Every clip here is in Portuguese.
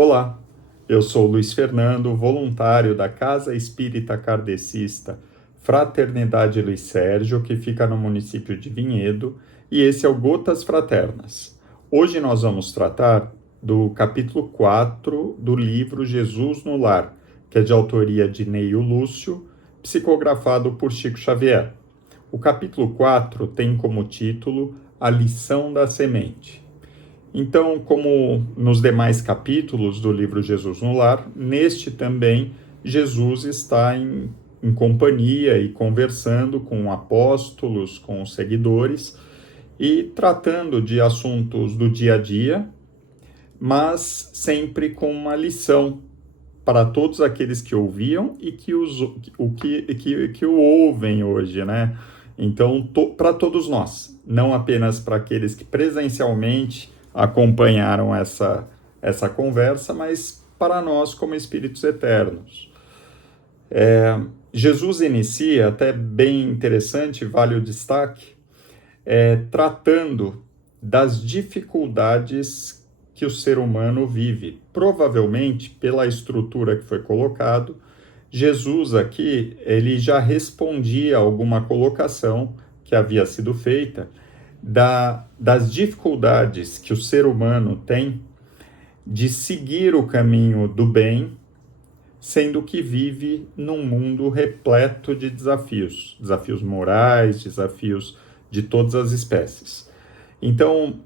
Olá, eu sou Luiz Fernando, voluntário da Casa Espírita Kardecista Fraternidade Luiz Sérgio, que fica no município de Vinhedo, e esse é o Gotas Fraternas. Hoje nós vamos tratar do capítulo 4 do livro Jesus no Lar, que é de autoria de Neio Lúcio, psicografado por Chico Xavier. O capítulo 4 tem como título A Lição da Semente. Então, como nos demais capítulos do livro Jesus no Lar, neste também Jesus está em companhia e conversando com apóstolos, com os seguidores e tratando de assuntos do dia a dia, mas sempre com uma lição para todos aqueles que ouviam e que o ouvem hoje, né? Então, para todos nós, não apenas para aqueles que presencialmente acompanharam essa conversa, mas para nós como espíritos eternos. Jesus inicia, até bem interessante, vale o destaque, tratando das dificuldades que o ser humano vive. Provavelmente, pela estrutura que foi colocado, Jesus aqui, ele já respondia a alguma colocação que havia sido feita das dificuldades que o ser humano tem de seguir o caminho do bem, sendo que vive num mundo repleto de desafios morais, desafios de todas as espécies. Então,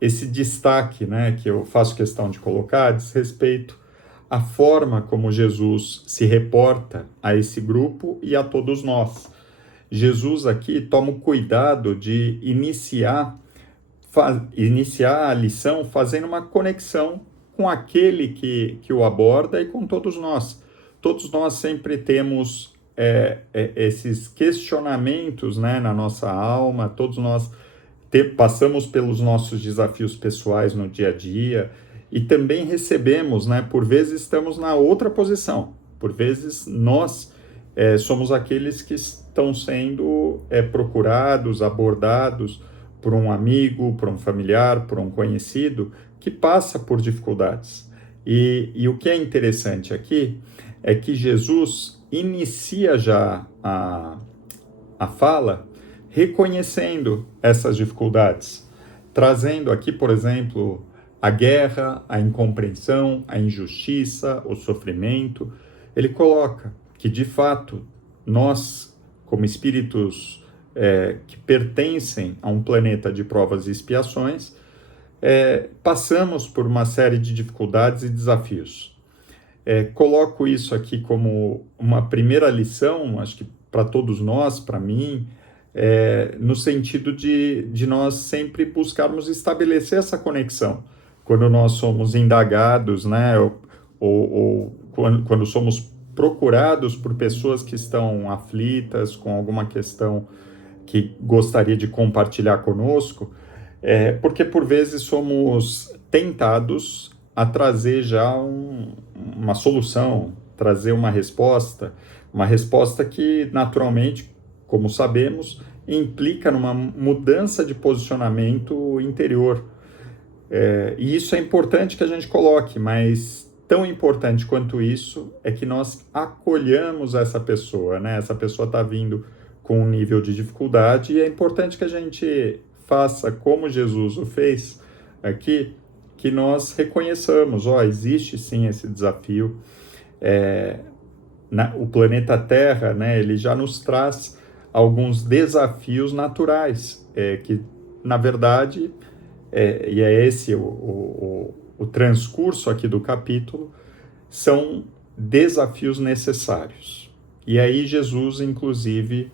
esse destaque, né, que eu faço questão de colocar diz respeito à forma como Jesus se reporta a esse grupo e a todos nós. Jesus aqui toma o cuidado de iniciar a lição fazendo uma conexão com aquele que o aborda e com todos nós. Todos nós sempre temos esses questionamentos, né, na nossa alma, todos nós passamos pelos nossos desafios pessoais no dia a dia e também recebemos, né, por vezes estamos na outra posição, por vezes nós somos aqueles que estão sendo procurados, abordados por um amigo, por um familiar, por um conhecido que passa por dificuldades. E o que é interessante aqui é que Jesus inicia já a fala reconhecendo essas dificuldades, trazendo aqui, por exemplo, a guerra, a incompreensão, a injustiça, o sofrimento. Ele coloca que, de fato, nós, como espíritos que pertencem a um planeta de provas e expiações, passamos por uma série de dificuldades e desafios. Coloco isso aqui como uma primeira lição, acho que para todos nós, para mim, no sentido de nós sempre buscarmos estabelecer essa conexão. Quando nós somos indagados, né, ou quando somos procurados por pessoas que estão aflitas com alguma questão que gostaria de compartilhar conosco, porque por vezes somos tentados a trazer já uma solução, trazer uma resposta que naturalmente, como sabemos, implica numa mudança de posicionamento interior. E isso é importante que a gente coloque, mas tão importante quanto isso é que nós acolhamos essa pessoa, né? Essa pessoa está vindo com um nível de dificuldade e é importante que a gente faça como Jesus o fez aqui, que nós reconheçamos, existe sim esse desafio. O planeta Terra, né, ele já nos traz alguns desafios naturais, que na verdade, e é esse o transcurso aqui do capítulo, são desafios necessários. E aí Jesus, inclusive,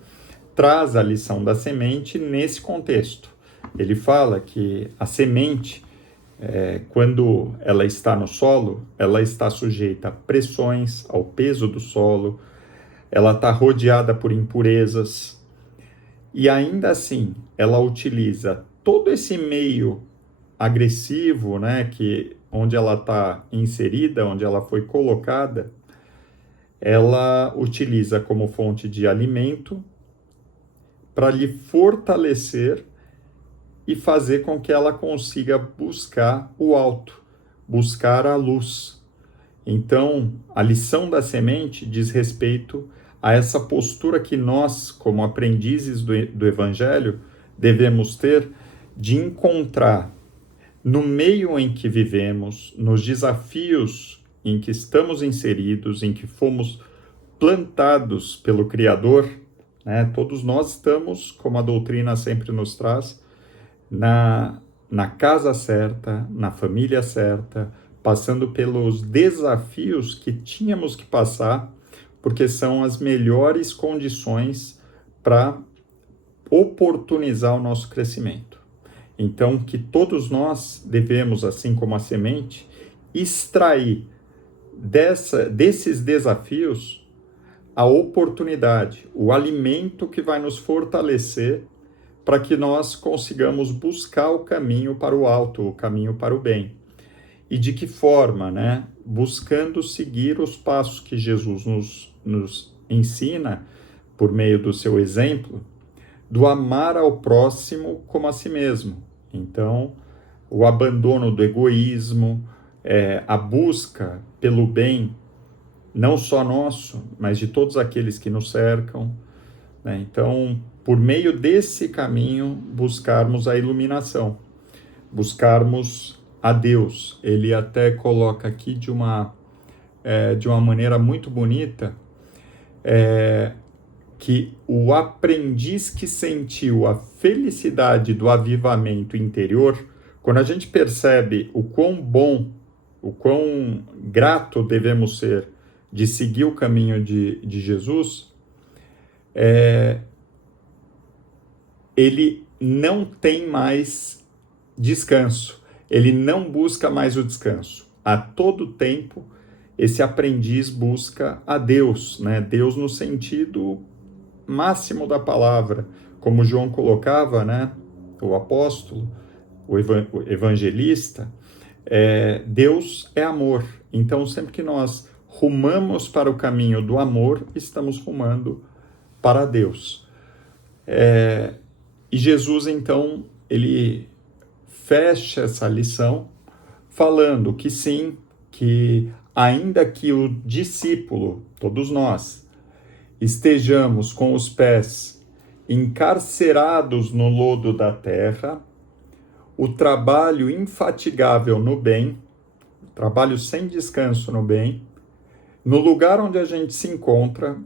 traz a lição da semente nesse contexto. Ele fala que a semente, quando ela está no solo, ela está sujeita a pressões, ao peso do solo, ela está rodeada por impurezas, e ainda assim ela utiliza todo esse meio agressivo, né, onde ela está inserida, onde ela foi colocada, ela utiliza como fonte de alimento para lhe fortalecer e fazer com que ela consiga buscar o alto, buscar a luz. Então, a lição da semente diz respeito a essa postura que nós, como aprendizes do Evangelho, devemos ter de encontrar no meio em que vivemos, nos desafios em que estamos inseridos, em que fomos plantados pelo Criador, né? Todos nós estamos, como a doutrina sempre nos traz, na casa certa, na família certa, passando pelos desafios que tínhamos que passar, porque são as melhores condições para oportunizar o nosso crescimento. Então, que todos nós devemos, assim como a semente, extrair desses desafios a oportunidade, o alimento que vai nos fortalecer para que nós consigamos buscar o caminho para o alto, o caminho para o bem. E de que forma, né? Buscando seguir os passos que Jesus nos ensina, por meio do seu exemplo, do amar ao próximo como a si mesmo. Então, o abandono do egoísmo, a busca pelo bem, não só nosso, mas de todos aqueles que nos cercam, né? Então, por meio desse caminho, buscarmos a iluminação, buscarmos a Deus. Ele até coloca aqui de uma maneira muito bonita, que o aprendiz que sentiu a felicidade do avivamento interior, quando a gente percebe o quão bom, o quão grato devemos ser de seguir o caminho de Jesus, ele não tem mais descanso, ele não busca mais o descanso. A todo tempo, esse aprendiz busca a Deus, né? Deus no sentido máximo da palavra, como João colocava, né? O apóstolo, o evangelista, Deus é amor. Então, sempre que nós rumamos para o caminho do amor, estamos rumando para Deus. E Jesus, então, ele fecha essa lição falando que sim, que ainda que o discípulo, todos nós, estejamos com os pés encarcerados no lodo da terra, o trabalho infatigável no bem, o trabalho sem descanso no bem, no lugar onde a gente se encontra,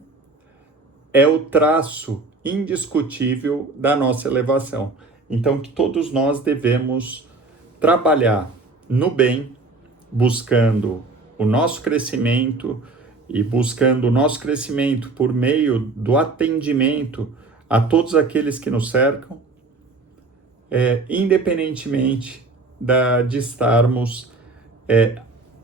é o traço indiscutível da nossa elevação. Então, que todos nós devemos trabalhar no bem, buscando o nosso crescimento e buscando o nosso crescimento por meio do atendimento a todos aqueles que nos cercam, independentemente de estarmos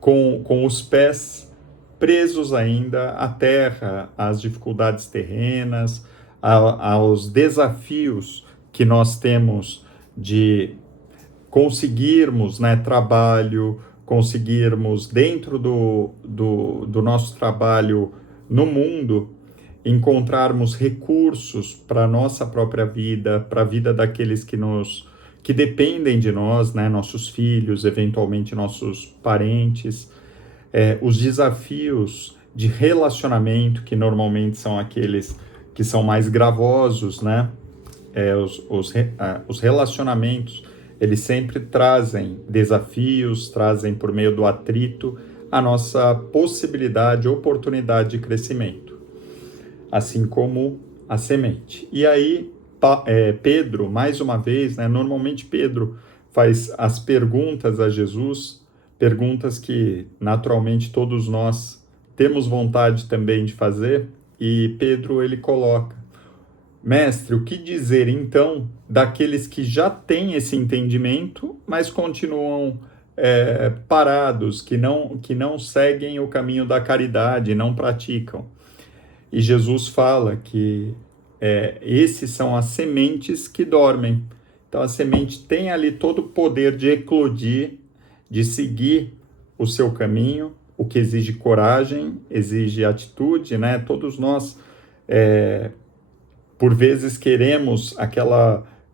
com os pés presos ainda à terra, às dificuldades terrenas, aos desafios que nós temos de conseguirmos, né, trabalho, conseguirmos dentro do nosso trabalho no mundo, encontrarmos recursos para a nossa própria vida, para a vida daqueles que dependem de nós, né, nossos filhos, eventualmente nossos parentes, os desafios de relacionamento, que normalmente são aqueles que são mais gravosos, né? Os relacionamentos, eles sempre trazem desafios, trazem por meio do atrito a nossa possibilidade, oportunidade de crescimento, assim como a semente. E aí, Pedro, mais uma vez, né, normalmente Pedro faz as perguntas a Jesus, perguntas que naturalmente todos nós temos vontade também de fazer, e Pedro ele coloca: Mestre, o que dizer então daqueles que já têm esse entendimento, mas continuam parados, que não seguem o caminho da caridade, não praticam? E Jesus fala que esses são as sementes que dormem. Então a semente tem ali todo o poder de eclodir, de seguir o seu caminho, o que exige coragem, exige atitude, né? Todos nós, por vezes, queremos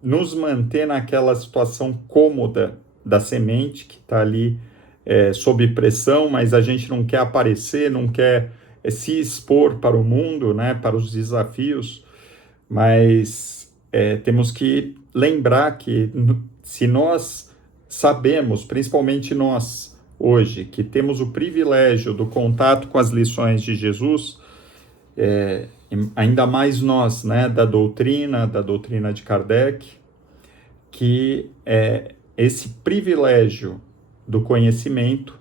nos manter naquela situação cômoda da semente que está ali sob pressão, mas a gente não quer aparecer, não quer se expor para o mundo, né, para os desafios, mas temos que lembrar que se nós sabemos, principalmente nós hoje, que temos o privilégio do contato com as lições de Jesus, ainda mais nós, né, da doutrina de Kardec, que esse privilégio do conhecimento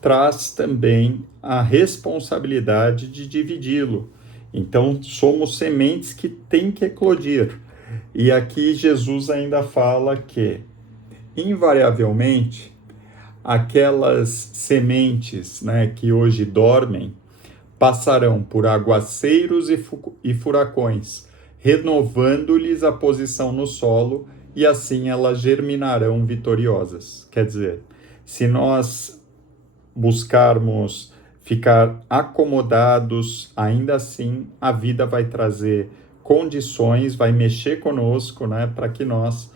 traz também a responsabilidade de dividi-lo. Então, somos sementes que têm que eclodir. E aqui Jesus ainda fala que, invariavelmente, aquelas sementes, né, que hoje dormem passarão por aguaceiros e furacões, renovando-lhes a posição no solo, e assim elas germinarão vitoriosas. Quer dizer, se nós buscarmos ficar acomodados, ainda assim a vida vai trazer condições, vai mexer conosco, né, para que nós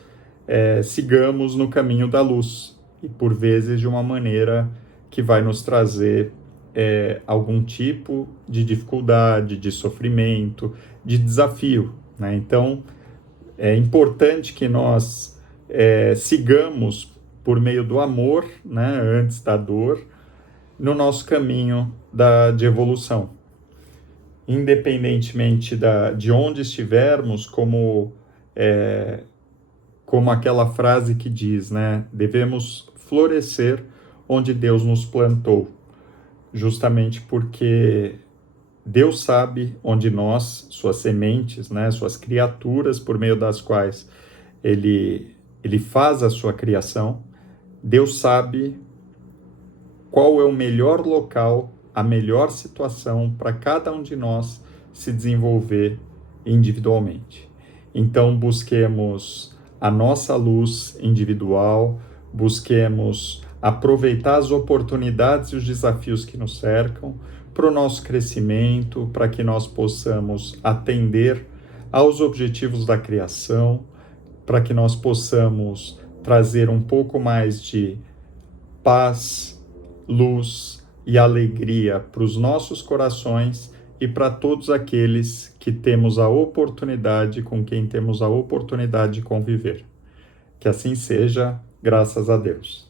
sigamos no caminho da luz, e por vezes de uma maneira que vai nos trazer algum tipo de dificuldade, de sofrimento, de desafio, né? Então, é importante que nós sigamos por meio do amor, né, antes da dor, no nosso caminho de evolução. Independentemente de onde estivermos, como aquela frase que diz, né, devemos florescer onde Deus nos plantou, justamente porque Deus sabe onde nós, suas sementes, né, suas criaturas por meio das quais Ele faz a sua criação, Deus sabe qual é o melhor local, a melhor situação para cada um de nós se desenvolver individualmente. Então, busquemos a nossa luz individual, busquemos aproveitar as oportunidades e os desafios que nos cercam para o nosso crescimento, para que nós possamos atender aos objetivos da criação, para que nós possamos trazer um pouco mais de paz, luz e alegria para os nossos corações e para todos aqueles que temos a oportunidade, com quem temos a oportunidade de conviver. Que assim seja, graças a Deus.